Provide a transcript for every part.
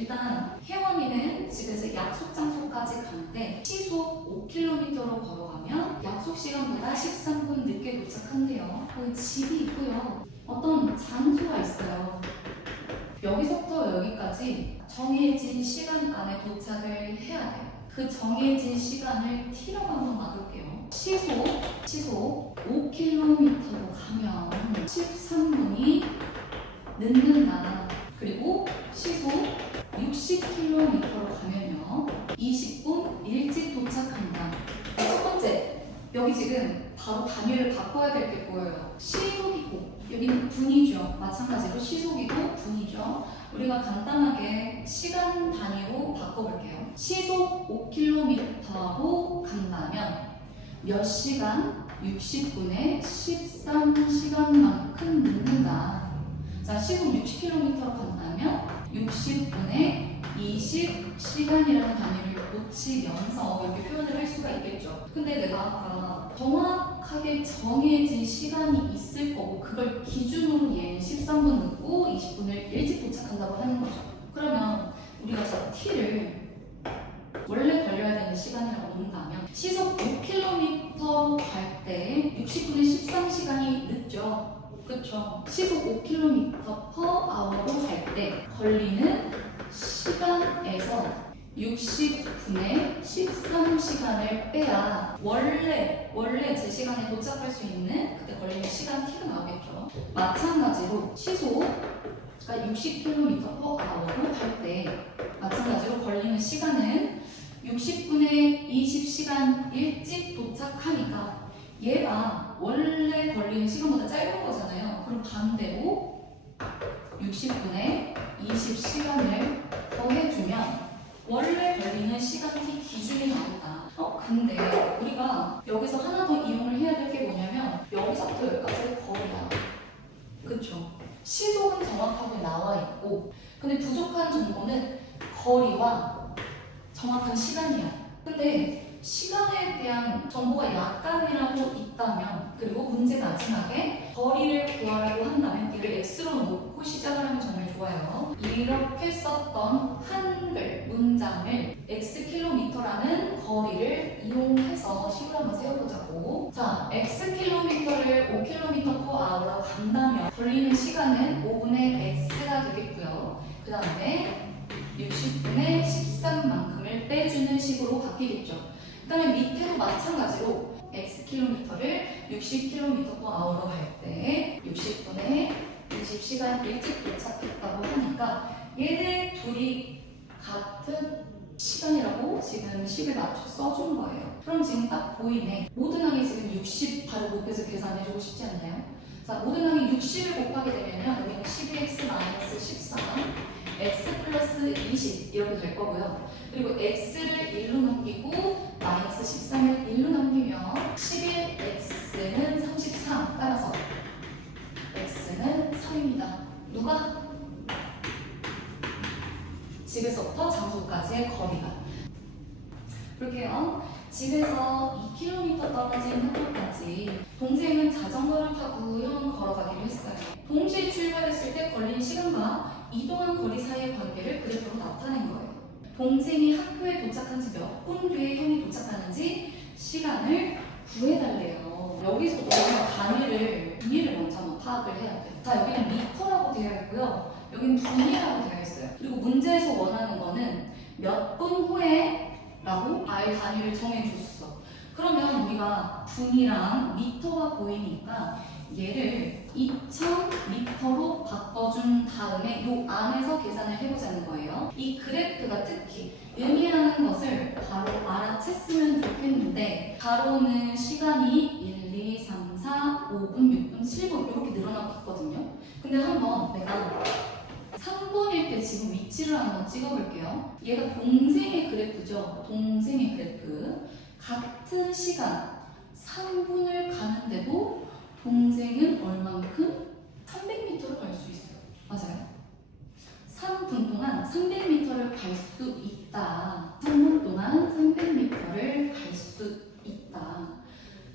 일단 혜원이는 집에서 약속 장소까지 가는데 시속 5km로 걸어가면 약속 시간보다 13분 늦게 도착한대요. 거기 집이 있고요. 어떤 장소가 있어요. 여기서부터 여기까지 정해진 시간 안에 도착을 해야 돼요. 그 정해진 시간을 T라고 한번 놔둘게요. 시속 5km로 가면 13분이 늦는다. 그리고 시속 60km로 가면요 20분 일찍 도착한다. 첫 번째, 여기 지금 바로 단위를 바꿔야 될 게 보여요. 시속이고 여기는 분이죠. 마찬가지로 시속이고 분이죠. 우리가 간단하게 시간 단위로 바꿔볼게요. 시속 5km로 간다면 몇 시간? 60분에 13시간만큼 늦는다. 자, 시속 60km로 간다면 60분에 20시간이라는 단위를 놓치면서 이렇게 표현을 할 수가 있겠죠. 근데 내가 아까 정확하게 정해진 시간이 있을 거고 그걸 기준으로 얘는 13분 늦고 20분을 일찍 도착한다고 하는 거죠. 그러면 우리가 저 T를 원래 걸려야 되는 시간이라고 놓는다면 시속 5km로 갈 때 60분에 13시간이 늦죠. 그쵸? 시속 5km/h로 갈 때 걸리는 시간에서 60분에 13시간을 빼야 원래 제 시간에 도착할 수 있는 그때 걸리는 시간 T가 나오겠죠. 마찬가지로 시속 60km/h로 갈 때 마찬가지로 걸리는 시간은 60분에 20시간 일찍 도착하니까 얘가 원래 걸리는 시간보다 짧은 거잖아요. 그럼 반대로 60분에 20시간을 더해주면 원래 걸리는 시간 T 기준이 나온다. 근데 우리가 여기서 하나 더 이용을 해야 될 게 뭐냐면 여기서부터 여기까지 거리야. 그쵸? 시속은 정확하게 나와 있고 근데 부족한 정보는 거리와 정확한 시간이야. 근데 시간에 대한 정보가 약간이라도 있다면 그리고 문제 마지막에 거리를 구하라고 한다면 이를 X로 놓고 시작을 하면 정말 좋아요. 이렇게 썼던 한글 문장을 Xkm라는 거리를 이용해서 식을 한번 세워보자고. 자, Xkm를 5km/h로 간다면 걸리는 시간은 5분의 X가 되겠고요. 그 다음에 60분의 13만큼을 빼주는 식으로 바뀌겠죠. 그 다음에 밑에도 마찬가지로 Xkm를 60km/h로 갈 때 60분에 20시간 일찍 도착했다고 하니까 얘네 둘이 같은 시간이라고 지금 식을 맞춰 써준 거예요. 그럼 지금 딱 보이네. 모든 항이 지금 60 바로 곱해서 계산해주고 싶지 않나요? 자, 모든 항이 60을 곱하게 되면요 여기는 12x-13 x 플러스 20 이렇게 될 거고요. 그리고 x를 1로 넘기고 마이너스 13을 1로 넘기면 11x는 33 따라서 x는 3입니다. 누가? 집에서부터 장소까지의 거리가. 볼게요. 집에서 2km 떨어진 학교까지 동생은 자전거를 타고 형 걸어가기로 했어요. 동시에 출발했을 때 걸린 시간과 이동한 거리 사이의 관계를 그래프로 나타낸 거예요. 동생이 학교에 도착한 지 몇 분 뒤에 형이 도착하는지 시간을 구해달래요. 여기서도 단위를 먼저 한번 파악을 해야 돼요. 자, 여기는 미터라고 되어 있고요. 여기는 분이라고 되어 있어요. 그리고 문제에서 원하는 거는 몇 분 후에 라고 아예 단위를 정해줬어. 그러면 우리가 분이랑 미터가 보이니까 얘를 2000m로 바꿔준 다음에 이 안에서 계산을 해보자는 거예요. 이 그래프가 특히 의미하는 것을 바로 알아챘으면 좋겠는데 가로는 시간이 1, 2, 3, 4, 5분, 6분, 7분 이렇게 늘어나고 있거든요. 근데 한번 내가 3분일 때 지금 위치를 한번 찍어볼게요. 얘가 동생의 그래프죠. 동생의 그래프. 같은 시간 3분을 가는데도 동생은 얼만큼? 300m를 갈 수 있어요. 맞아요. 3분 동안 300m를 갈 수 있다. 3분 동안 300m를 갈 수 있다.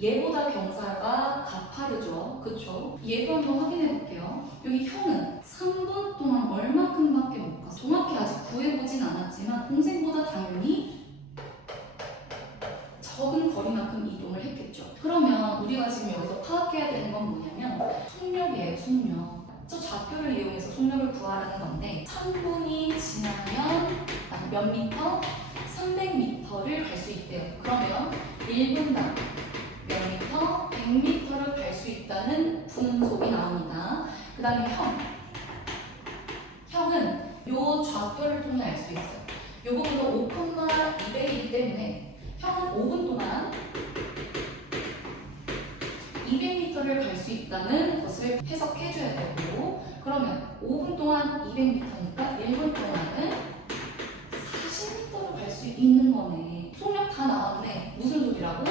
얘보다 경사가 가파르죠. 그쵸? 얘도 한번 확인해 볼게요. 여기 형은 3분 동안 얼마큼밖에 못 가. 정확히 아직 구해보진 않았지만 동생보다 당연히 적은 거리만큼 이동을 했겠죠. 그러면 우리가 지금 여기서 파악해야 되는 건 뭐냐면 속력이에요, 속력. 저 좌표를 이용해서 속력을 구하라는 건데 3분이 지나면 몇 미터? 300m를 갈 수 있대요. 그러면 1분당 몇 미터? 100m를 갈 수 있다는 분속이 나옵니다. 그 다음에 형은 요 좌표를 통해 알 수 있어요. 요 부분은 5,200이기 때문에 형은 5분 동안 200m를 갈 수 있다는 것을 해석해줘야 되고, 그러면 5분 동안 200m니까 1분 동안은 40m를 갈 수 있는 거네. 속력 다 나왔네. 무슨 소리라고?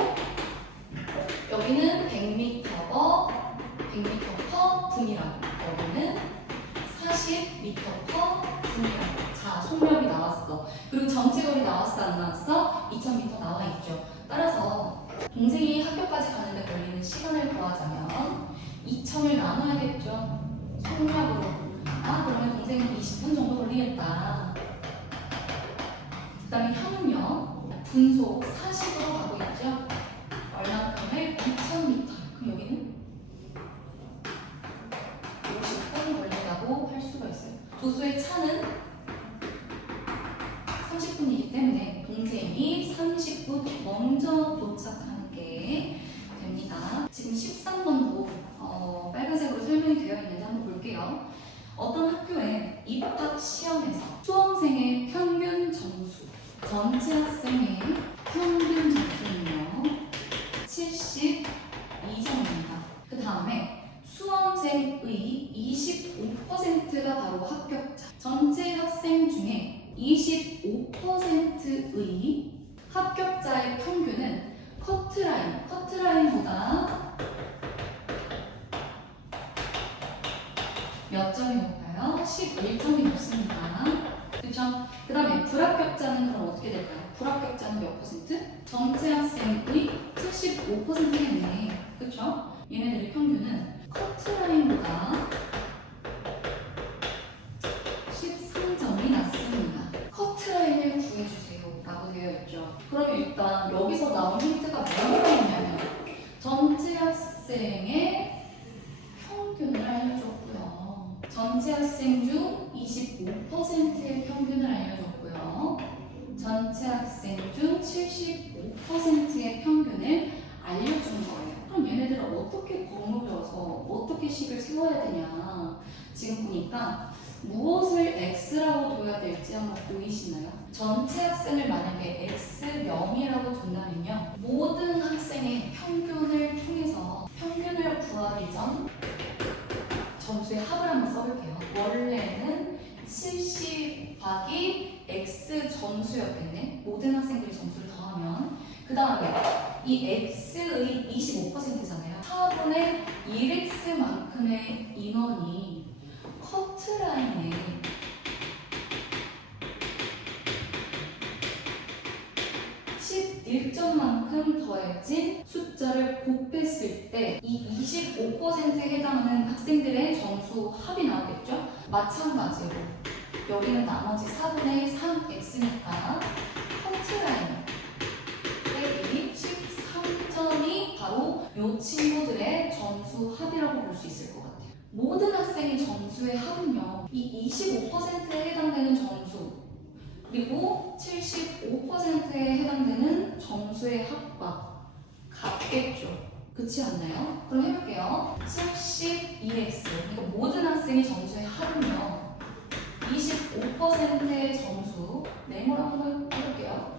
여기는 100m per 분이라고. 여기는 40m per 분이라고. 자, 속력이 나왔어. 그리고 전체 거리 나왔어, 안 나왔어? 2000m 나와 있죠. 따라서 동생이 학교까지 가는데 걸리는 시간을 구하자면 2000을 나눠야겠죠. 속력으로. 아, 그러면 동생은 20분 정도 걸리겠다. 그 다음에 형은요, 분속 40으로 가고 있죠. 얼마큼을? 2000m. 그럼 여기는 50분 걸린다고 할 수가 있어요. 조수의 차는 30분이기 때문에 동생이 30분 먼저 도착하는 게 됩니다. 지금 13번도 빨간색으로 설명이 되어 있는데 한번 볼게요. 어떤 학교에 입학 시험에서 수험생의 평균 점수, 전체 학생의 평균 점수는요 72점입니다. 그 다음에 수험생의 25%가 바로 합격자. 전체 학생 중에 25%의 합격자의 평균은 커트라인보다 몇 점이 높아요? 11점이 높습니다. 그렇죠? 그 다음에 불합격자는 그럼 어떻게 될까요? 불합격자는 몇 퍼센트? 전체 학생의 75%겠네. 그렇죠? 얘네들의 평균은 커트라인보다 13점이 낮습니다. 커트라인을 구해주세요 라고 되어 있죠. 그럼 일단 여기서 나온 힌트가 뭐가 있냐면 전체 학생의 평균을 알려줬고요. 전체 학생 중 25%의 평균을 알려줬고요. 전체 학생 중 75%의 평균을 알려준 거예요. 그럼 얘네들은 어떻게 버무려서 어떻게 식을 세워야 되냐. 지금 보니까 무엇을 x라고 둬야 될지 한번 보이시나요? 전체 학생을 만약에 x명이라고 둔다면요. 모든 학생의 평균을 통해서 평균을 구하기 전 점수의 합을 한번 써볼게요. 원래는 70 곱하기 x 점수였겠네. 모든 학생들이 점수를 더하면 그 다음에 이 x의 25%잖아요. 4분의 1x만큼의 인원이 커트라인에 11점만큼 더해진 숫자를 곱했을 때 이 25%에 해당하는 학생들의 점수 합이 나오겠죠? 마찬가지로 여기는 나머지 4분의 3x니까 커트라인 빼기 13점이 바로 이 친구들의 점수 합이라고 볼 수 있을 것 같아요. 모든 학생의 점수의 합은요, 이 25%에 해당되는 점수 그리고 75%에 해당되는 점수의 합과 같겠죠. 그렇지 않나요? 그럼 해볼게요. 72x 그러니까 모든 학생의 점수의 합은요 25%의 점수 네모로 한번 해볼게요.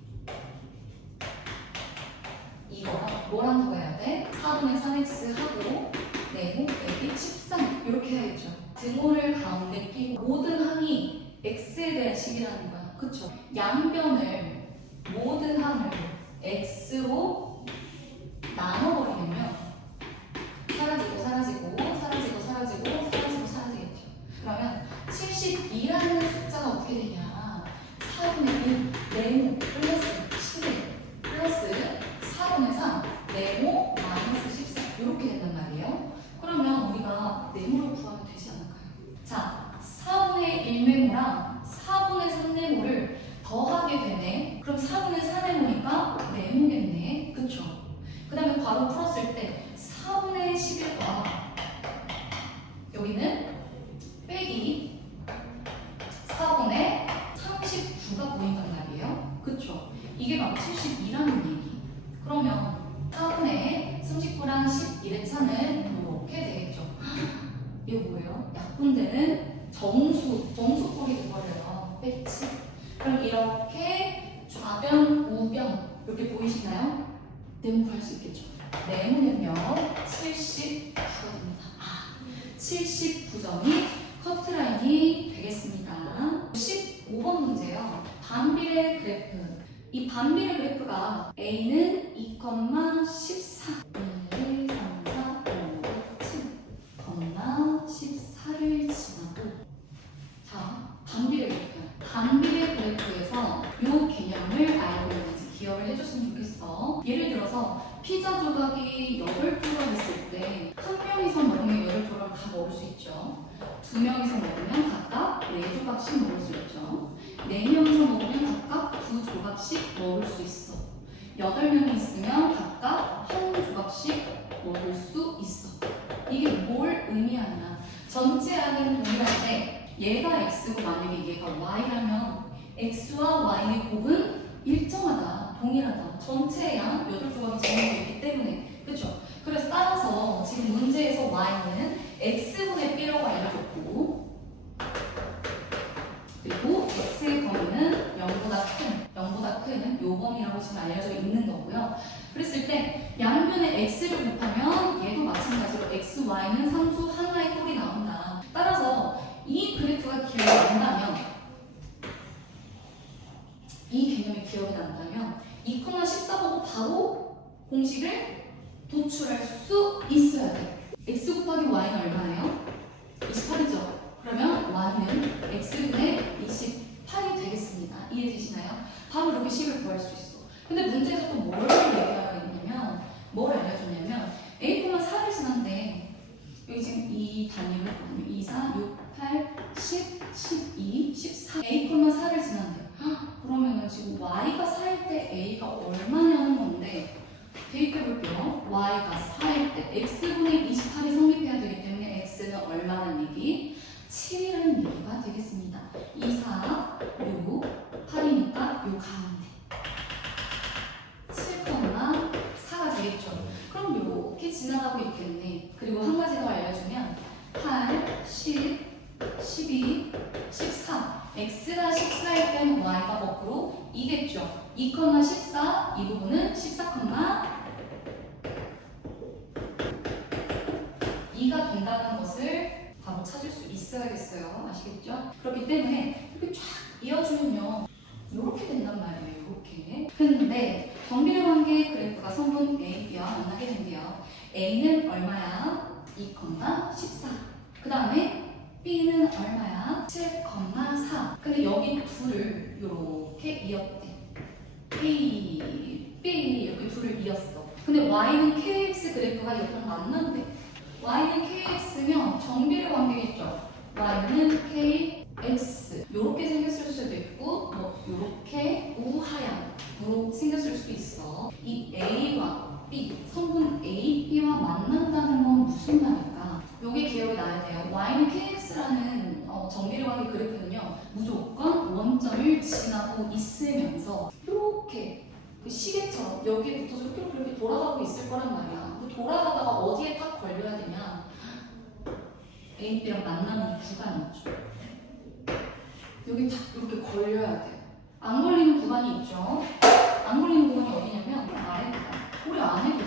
이거랑 뭘 한다고 해야 돼? 4분의 3x 하고 네모 빼기 13 이렇게 해야겠죠. 등호를 가운데 끼고 모든 항이 x에 대한 식이라는 거야. 그쵸? 양변을 모든 항을 x로 나눠버리면요 사라지겠죠. 그러면 72라는 숫자가 어떻게 되냐 4분의 1 네모 플러스 11 플러스 4분의 3 네모 마이너스 14 이렇게 된단 말이에요. 그러면 우리가 네모를 구하면 되지 않을까요? 자, 4분의 1 네모랑 4분의 3 네모를 79가 보인단 말이에요. 그쵸? 이게 바로 72라는 얘기. 그러면 다음에 39랑 11의 차는 이렇게 되겠죠. 이거 뭐예요? 약분되는 정수꼴이 돼버려요. 배치. 그럼 이렇게 좌변, 우변 이렇게 보이시나요? 네모 구할 수 있겠죠. 네모는요 79입니다. 79점이 커트라인이 되겠습니다. 15번 문제요. 반비례 그래프. 이 반비례 그래프가 A는 2,14 1, 2, 3, 4, 5, 7, 14를 지나고 자, 반비례 그래프. 반비례 그래프에서 이 개념을 알고 있는지 기억을 해줬으면 좋겠어. 예를 들어서 피자 조각이 8조각 있을 때 한 명이서 먹으면 8조각 다 먹을 수 있죠. 두 명이서 먹으면 각각 4조각씩 먹을 수 있죠. 4명이서 먹으면 각각 2조각씩 먹을 수 있어. 8명이 있으면 각각 1조각씩 먹을 수 있어. 이게 뭘 의미하냐? 전체 양은 동일한데 얘가 x고 만약에 얘가 y라면 x와 y의 곱은 일정하다, 동일하다. 전체 양 8조각이 정해져 있기 때문에. 그렇죠? 그래서 따라서 지금 문제에서 y는 x분의 b라고 알려줬고 그리고 x의 범위는 0보다 큰 요 범위라고 지금 알려져 있는 거고요. 그랬을 때 양변에 x를 곱하면 얘도 마찬가지로 x, y는 상수 하나의 꼴이 나온다. 따라서 이 그래프가 기억이 난다면 이 개념이 기억이 난다면 2,14 보고 바로 공식을 도출할 수 있어야 돼. x 곱하기 y는 얼마예요? 28이죠. 그러면 y는 x분의 28이 되겠습니다. 이해되시나요? 바로 이렇게 식을 구할 수 있어. 근데 문제에서 또 뭘 얘기하고 있냐면 뭘 알려줬냐면 a,4를 지난데 여기 지금 이 단위로 2, 4, 6, 8, 10, 12, 14 a,4를 지난데 그러면은 지금 y가 4일 때 a가 얼마냐는 건데 대입해볼게요. y가 4일 때 x분의 28이 성립해야 되기 때문에 x는 얼마라는 얘기? 7이라는 얘기가 되겠습니다. 2, 4, 6, 8이니까 요 가운데 7,4가 되겠죠. 그럼 이렇게 지나가고 있겠네. 그리고 한 가지 더 알려주면 8, 10, 12, 14 x가 14일 때는 y가 거꾸로 2겠죠. 2,14 이 부분은 14, 2가 된다는 것을 바로 찾을 수 있어야겠어요. 아시겠죠? 그렇기 때문에 이렇게 쫙 이어주면요 이렇게 된단 말이에요. 이렇게. 근데 정비례 관계 그래프가 성분 A, B와 만나게 된대요. A는 얼마야? 2,14. 그 다음에 B는 얼마야? 7,4. 근데 여기 둘을 이렇게 이었대. B 이렇게 둘을 이었어. 근데 Y는 KX 그래프가 옆으로 만난대. Y는 KX면 정비례 관계겠죠. Y는 KX 이렇게 생겼을 수도 있고 뭐 이렇게 우하향으로 생겼을 수도 있어. 이 A와 B, 성분 A, B와 만난다는 건 무슨 말일까? 요게 기억이 나야 돼요. Y는 KX라는 정비례 관계 그래프는요 무조건 원점을 지나고 있으면서 이렇게 그 시계처럼 여기에 붙어서 이렇게 돌아가고 있을 거란 말이야. 돌아가다가 어디에 딱 걸려야 되냐? A, B랑 만나는 구간이 있죠. 여기 딱 이렇게 걸려야 돼. 안 걸리는 구간이 있죠. 안 걸리는 구간이 어디냐면 아래입니다. 우리 안 해도 돼.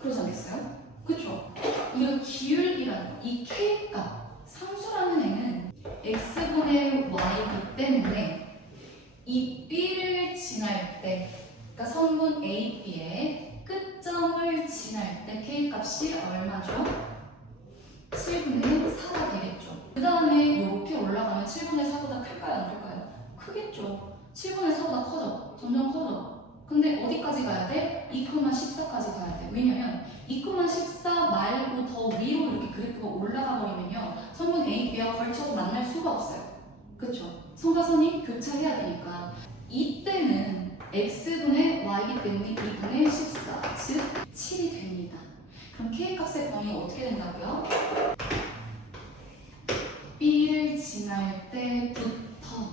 그러지 않겠어요? 그쵸? 이거 기울기라는 이 K값, 상수라는 애는 X분의 Y이기 때문에 이 B를 지날 때 그러니까 성분 A, B의 끝점을 지날 때 K값이 얼마죠? 7분의 4가 되겠죠. 그 다음에 이렇게 올라가면 7분의 4보다 클까요? 안 클까요? 크겠죠. 7분의 4보다 커져. 점점 커져. 근데 어디까지 가야 돼? 2,14까지 가야 돼. 왜냐면 2,14 말고 더 위로 이렇게 그래프가 올라가 버리면요. 성분 A, B와 걸쳐서 만날 수가 없어요. 그쵸? 성과선이 교차해야 되니까. 이때는 x분의 y이기 때문에 2분의 14, 즉 7이 됩니다. 그럼 k값의 범위가 어떻게 된다고요? b를 지날 때부터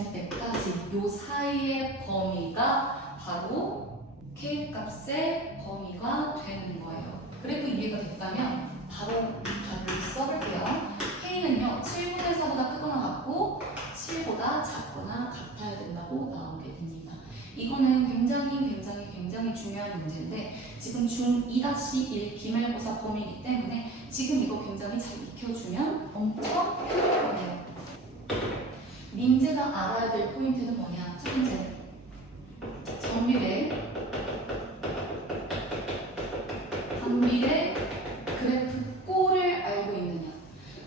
지날 때까지 요 사이의 범위가 바로 K 값의 범위가 되는 거예요. 그래프 이해가 됐다면 바로 이 답을 써볼게요. K는요 7분의 4보다 크거나 같고 7보다 작거나 같아야 된다고 나오게 됩니다. 이거는 굉장히 중요한 문제인데 지금 중2-1 기말고사 범위이기 때문에 지금 이거 굉장히 잘 익혀주면 엄청 효율적이에요. 민재가 알아야 될 포인트는 뭐냐? 첫 번째, 정비례, 반비례, 그래프 꼴을 알고 있느냐?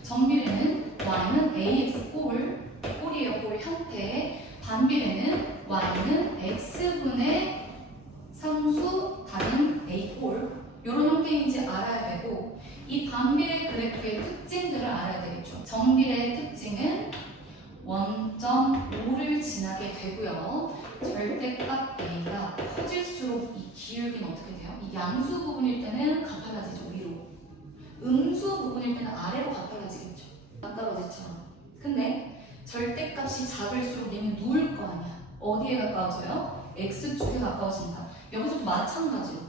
정비례는 y는 ax 꼴이에요. 꼴 형태. 반비례는 y는 x분의 상수 다른 a 꼴 이런 형태인지 알아야 되고 이 반비례 그래프의 특징들을 알아야 되겠죠. 정비례의 특징은 원점 5를 지나게 되고요. 절대값 a가 커질수록 이 기울기는 어떻게 돼요? 이 양수 부분일 때는 가팔라지죠. 위로. 음수 부분일 때는 아래로 가팔라지겠죠. 맞떨어지처럼. 근데 절대값이 작을수록 얘는 누울 거 아니야. 어디에 가까워져요? x축에 가까워진다. 여기서도 마찬가지로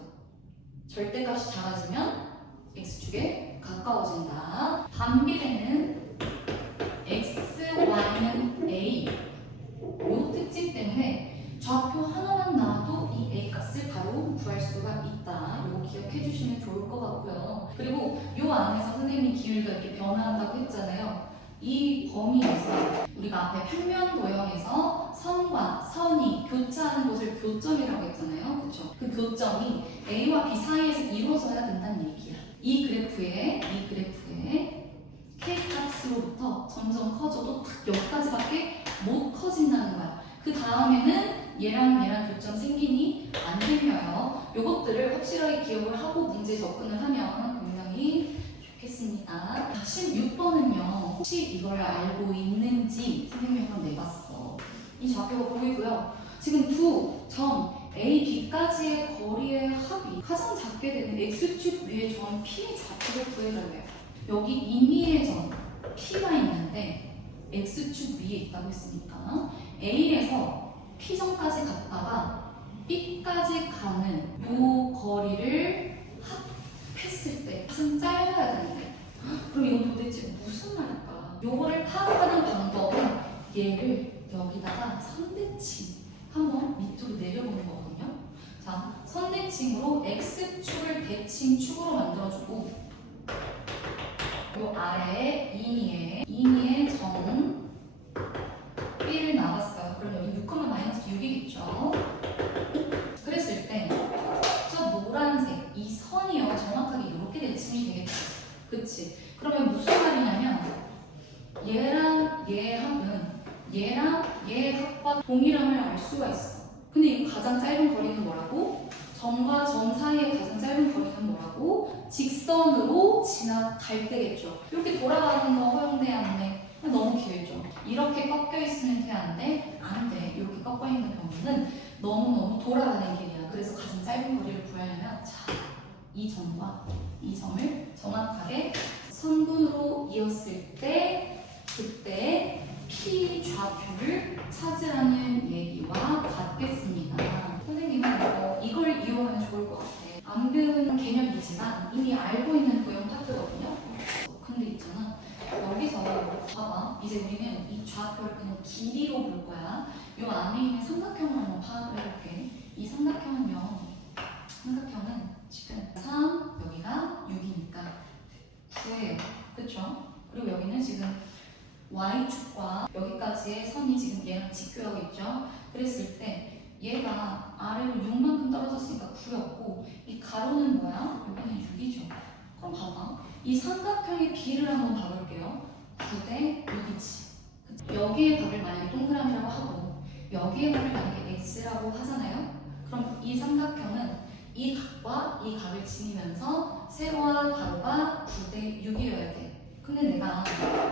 절대값이 작아지면 x축에 가까워진다. 반비례는 x, y는 a 요 특징 때문에 좌표 하나만 나와도 이 a 값을 바로 구할 수가 있다. 이거 기억해 주시면 좋을 것 같고요. 그리고 요 안에서 선생님이 기울기가 이렇게 변화한다고 했잖아요. 이 범위에서 우리가 앞에 평면 도형에서 선과 선이 교차하는 곳을 교점이라고 했잖아요. 그렇죠? 그 교점이 A와 B 사이에서 이루어져야 된다는 얘기야. 이 그래프에 K 값으로부터 점점 커져도 딱 여기까지밖에 못 커진다는 거야. 그 다음에는 얘랑 교점 생기니 안 생겨요. 요것들을 확실하게 기억을 하고 문제 접근을 하면 굉장히 좋겠습니다. 16번은요. 혹시 이걸 알고 있는지 선생님이 한번 내봤어. 이 좌표가 보이고요. 지금 두 점 A, B까지의 거리의 합이 가장 작게 되는 X축 위의 점 P의 좌표를 구해달래요. 여기 임의의 점 P가 있는데 X축 위에 있다고 했으니까 A에서 P점까지 갔다가 B까지 가는 요 거리를 합했을 때 가장 짧아야 되는데 그럼 이건 도대체 무슨 말일까? 요거를 파악하는 방법은 얘를 여기다가 선대칭 한번 밑으로 내려보는 거거든요. 자, 선대칭으로 X축을 대칭축으로 만들어주고 요 아래에 이니의 정 B를 나갔어요. 그럼 여기 6,-6이겠죠. 그랬을 때 저 노란색 이 선이요 정확하게 이렇게 대칭이 되겠죠. 그치? 그러면 무슨 말이냐면 얘랑 얘 합은 얘랑 얘 합과 동일함을 알 수가 있어. 근데 이거 가장 짧은 거리는 뭐라고? 점과 점 사이의 가장 짧은 거리는 뭐라고? 직선으로 지나갈 때겠죠. 이렇게 돌아가는 거 허용돼 안 돼? 너무 길죠. 이렇게 꺾여 있으면 돼 안 돼? 안 돼. 이렇게 꺾여 있는 경우는 너무너무 돌아가는 길이야. 그래서 가장 짧은 거리를 구하려면 자, 이 점과 이 점을 정확하게 선분으로 이었을 때 그때 P 좌표를 찾으라는 얘기와 같겠습니다. 선생님은 이걸 이용하면 좋을 것 같아. 안 배운 개념이지만 이미 알고 있는 도형 파트거든요. 근데 있잖아. 여기서 봐봐. 이제 우리는 이 좌표를 그냥 길이로 볼 거야. 요 안에 있는 삼각형을 한번 파악을 해볼게. 이 삼각형은 지금 3, 여기가 6이니까 9예요. 그쵸? 그리고 여기는 지금 Y축과 여기까지의 선이 지금 얘랑 직교하고 있죠? 그랬을 때 얘가 아래로 6만큼 떨어졌으니까 9였고 이 가로는 뭐야? 여기는 6이죠. 그럼 봐봐. 이 삼각형의 비를 한번 봐볼게요. 9대 6이지. 여기의 값을 만약에 동그라미라고 하고 여기의 값을 만약에 x라고 하잖아요. 그럼 이 삼각형은 이 값과 이 값을 지니면서 세로와 가로가 9대 6이어야 돼. 근데 내가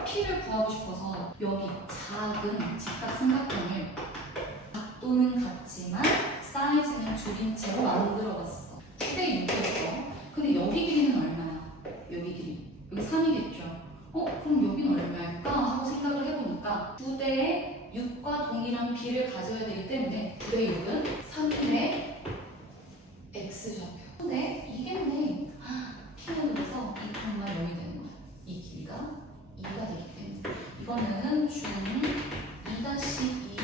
P를 구하고 싶어서 여기 작은 직각 삼각형을 각도는 같지만 사이즈는 줄인 채로 만들어봤어. 10대 6이었어. 근데 여기 길이는 얼마야? 여기 길이. 여기 3이겠죠. 그럼 여기는 얼마일까? 하고 생각을 해보니까 얘가 9대 6과 동일한 b를 가져야 되기 때문에 9대 6은 3분의 x좌표. 근데 이겠네. p는 그래서 2,0이 되는 거야. 이 길이가 2가 되기 때문에 이거는 중 2-2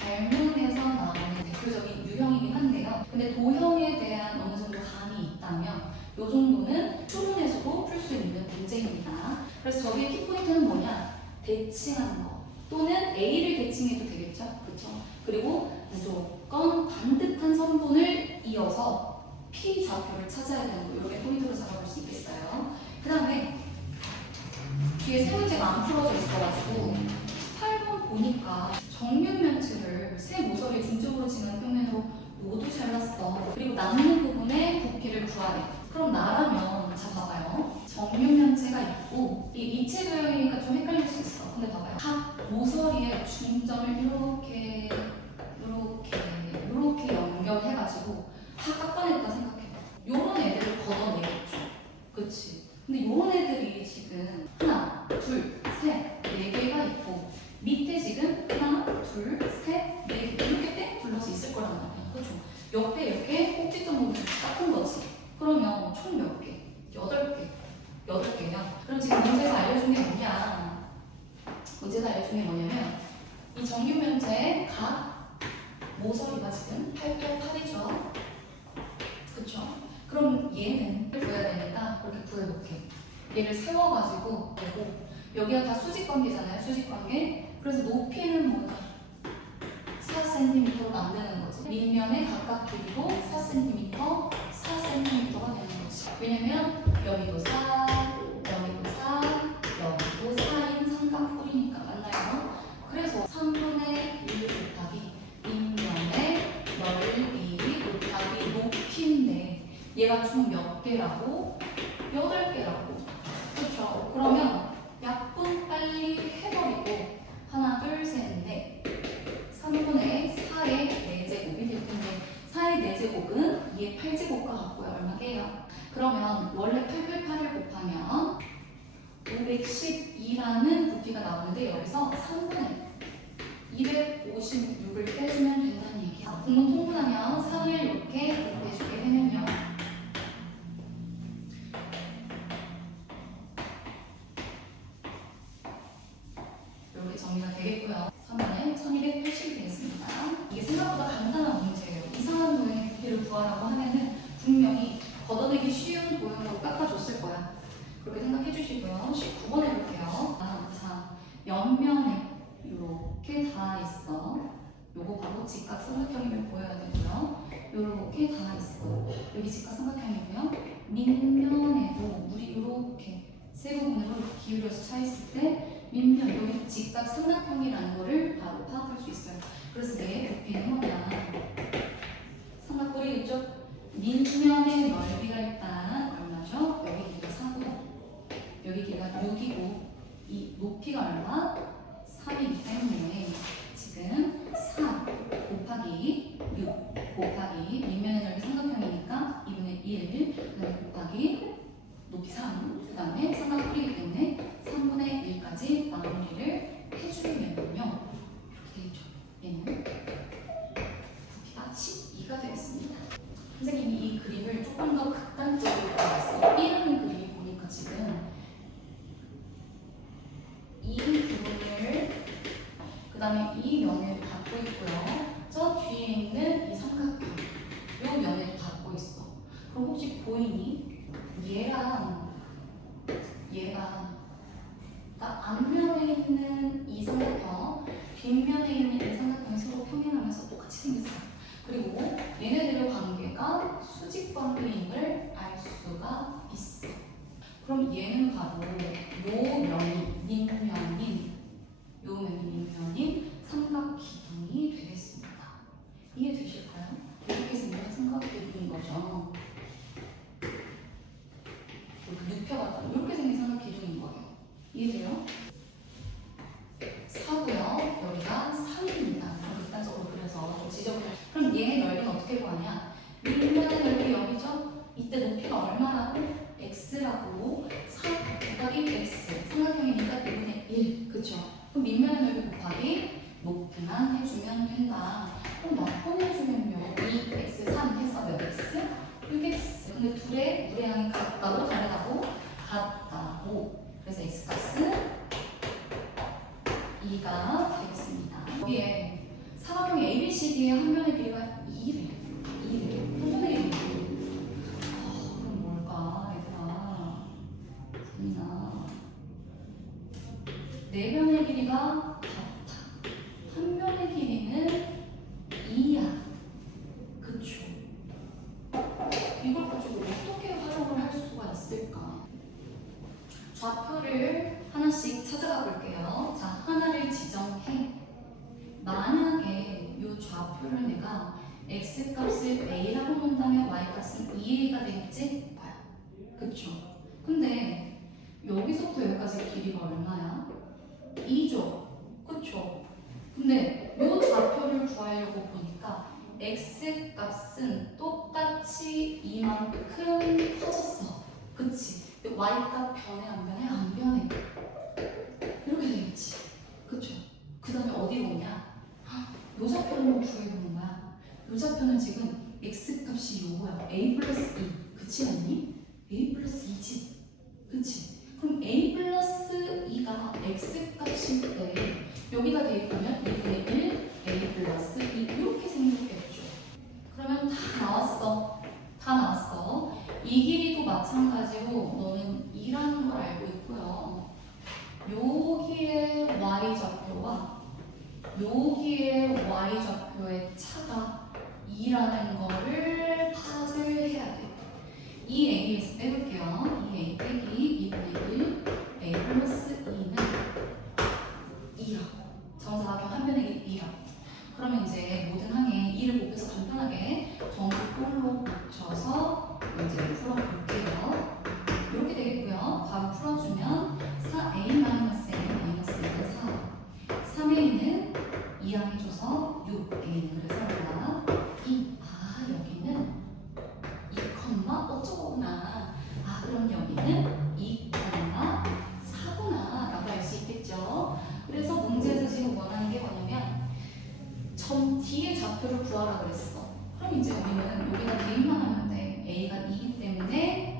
발문에서 나오는 대표적인 유형이긴 한데요. 근데 도형에 대한 어느 정도 감이 있다면 이 정도는 추론에서도 풀 수 있는 문제입니다. 그래서 저기의 키포인트는 뭐냐? 대칭하는 거. 또는 A를 대칭해도 되겠죠? 그렇죠? 그리고 무조건 반듯한 선분을 이어서 P 좌표를 찾아야 되는 거. 이렇게 포인트로 잡아볼 수 있겠어요. 그 다음에 뒤에 세 문제가 안 풀어져 있어가지고 8번 보니까 정육면체를 세 모서리에 중점으로 지나는 평면으로 모두 잘랐어. 그리고 남는 부분에 부피를 구하래. 그럼 나라면 자 봐봐요. 정육면체가 있고 이 이체 도형이니까 좀 헷갈릴 수 있어. 근데 봐봐요. 각 모서리에 중점을 이렇게 연결해가지고 다 깎아냈다 생각해봐. 요런 애들을 걷어내겠죠. 그치? 근데 요런 애들이 지금 하나, 둘, 셋, 네 개가 있고 밑에 지금 하나, 둘, 셋, 네 개 이렇게 땡 둘러서 있을 거란 말이야. 그렇죠? 옆에 이렇게 꼭지점 부분을 깎은 거지. 그러면 총 몇 개? 8개. 8개야. 그럼 지금 문제에서 알려준 게 뭐냐? 문제에서 알려준 게 뭐냐면 이 정육면체의 각 모서리가 지금 888이죠. 그쵸? 그럼 얘는 구해야 되니까 이렇게 구해볼게요. 얘를 세워가지고 보고 여기가 다 수직관계잖아요. 수직관계. 그래서 높이는 뭐다? 4cm로 만드는 거지. 밑면의 각각 길이도 4cm, 4cm가 되는 거지. 왜냐면 여기도 4, 여기도 4, 여기도 4인 삼각뿔이니까 맞나요? 그래서 3분의 1 곱하기 밑면의 넓이 곱하기 높이인데 얘가 총 몇 개라고? 8개라고. 그렇죠? 그러면 약분 빨리 해버리고 하나, 둘, 셋, 넷 3분의 4의 4제곱이 될 텐데 4의 4제곱은 2의 8제곱과 같고요. 얼마게요? 그러면 원래 888을 곱하면 512라는 부피가 나오는데 여기서 3분의 256을 빼주면 된다는 얘기야. 분모 통분하면 3을 이렇게 곱해주게 되면요. 이렇게 정리가 되겠고요. 3분의 1280이 되겠습니다. 이게 생각보다 간단한 문제예요. 이상한 도형의 부피를 구하라고 하면은 분명히 걷어내기 쉬운 도형으로 깎아줬을 거야. 그렇게 생각해 주시고요. 19번 해볼게요. 자, 옆면에 이렇게 다 있어. 요거 바로 직각삼각형임을 보여야 되고요. 요렇게 다 있어. 여기 직각삼각형이고요. 밑면에도 물이 이렇게 세 부분으로 기울여서 차 있을 때 밑면 여기 직각삼각형이라는 거를 바로 파악할 수 있어요. 그래서 내 부피는 뭐냐? 삼각뿔이겠죠? 밑면의 넓이가 일단 얼마죠? 여기 길이가 3고 여기 길이가 6이고 이 높이가 얼마? 3이기 때문에 지금 4 곱하기 6 곱하기 밑면의 넓이 삼각형이니까 2분의 1 그다음에 곱하기 높이 3 그 다음에 삼각뿔이기 때문에 3분의 1까지 마무리를 해주면요 이렇게 되죠. 얘는 부피가 12가 되겠습니다. 선생님이 이 그림을 조금 더 극단적으로 그렸어요. B라는 그림이 보니까 지금 이 부분을 그 다음에 이 면을 갖고 있고요. 저 뒤에 있는 이 삼각형 이 면을 갖고 있어. 그럼 혹시 보이니? 얘가 앞면에 있는 이 삼각형 뒷면에 있는 이 삼각형이 서로 평행하면서 똑같이 생겼어요. 그리고 얘네들의 관계가 수직 관계임을 알 수가 있어. 그럼 얘는 바로 요 면이 밑면인 삼각기둥이 되겠습니다. 이해되실까요? 이렇게 생긴 삼각기둥인 거죠. 이렇게 눕혀봤다. 이렇게 생긴 삼각기둥인 거예요. 이해돼요? 4고요. 여기가 3입니다. 극단적으로 그려서 좀 지저분해. 그럼 얘의 넓이는 어떻게 구하냐? 밑면의 넓이 여기죠? 이때 높이가 얼마라고? x라고 4 곱하기 x 삼각형이니까 2분의 1 그쵸? 그럼 밑면의 넓이 곱하기 보내주면 된다. 그럼 나 보내주면요. 2x3 해서 몇 x? 6x. 근데 둘의 무례항이 같다고 다르다고? 같다고. 그래서 x값은 2가 되겠습니다. 여기에 사각형 ABCD의 한 면의 길이가 2래. 2래. 한 면의 길이 2래. 그럼 뭘까, 얘들아? 재민아. 네 면의 길이가 같아. 한 면의 길이는 2야. 그쵸? 이걸 가지고 어떻게 활용을 할 수가 있을까? 좌표를 하나씩 찾아가 볼게요. 자, 하나를 지정해. 만약에 이 좌표를 내가 x값을 a라고 본다면 y값은 2a가 되겠지? 그쵸? 근데 여기서부터 여기까지 길이가 얼마야? 2죠? 그쵸? 근데 이 좌표를 구하려고 보니까 x값은 똑같이 이만큼 커졌어. 그치? 근데 y값 변해 안 변해? 안 변해. 이렇게 되겠지. 그쵸? 그 다음에 어디로 오냐? 요 좌표를 구해보는 거야. 요 좌표는 지금 x값이 요거야. a 플러스 2. 그치 않니? a 플러스 2지. 그치? 그럼 a 플러스 2가 x값일 때 여기다 대입하면 2분의 1 a 플러스 2 이렇게 생겼겠죠. 그러면 다 나왔어. 다 나왔어. 이 길이도 마찬가지로 너는 2라는 걸 알고 있고요. 여기에 y좌표와 여기에 y좌표의 차가 2라는 거를 파악을 해야 돼. 이 a에서 빼볼게요. 이 a 빼기 2분의 1 a 플러스 2는 2라고. 정사각형 한 면의 길이 2라고. 그러면 이제 모든 항에 2를 곱해서 간편하게 정수 꼴로 붙여서 이제 풀어볼게요. 이렇게 되겠고요. 바로 풀어주면 4a-a 마이너스 1은 4. 3a는 2항 해줘서 6a는 그래서 얼마? 2. 아, 여기는 2, 어쩌구나. 아, 그럼 여기는 2, 4구나 라고 할 수 있겠죠. 그래서 문제에서 지금 원하는 게 뭐냐면 점 D의 좌표를 구하라 그랬어. 그럼 이제 우리는 여기다 대입만 하면 돼. A가 2이기 때문에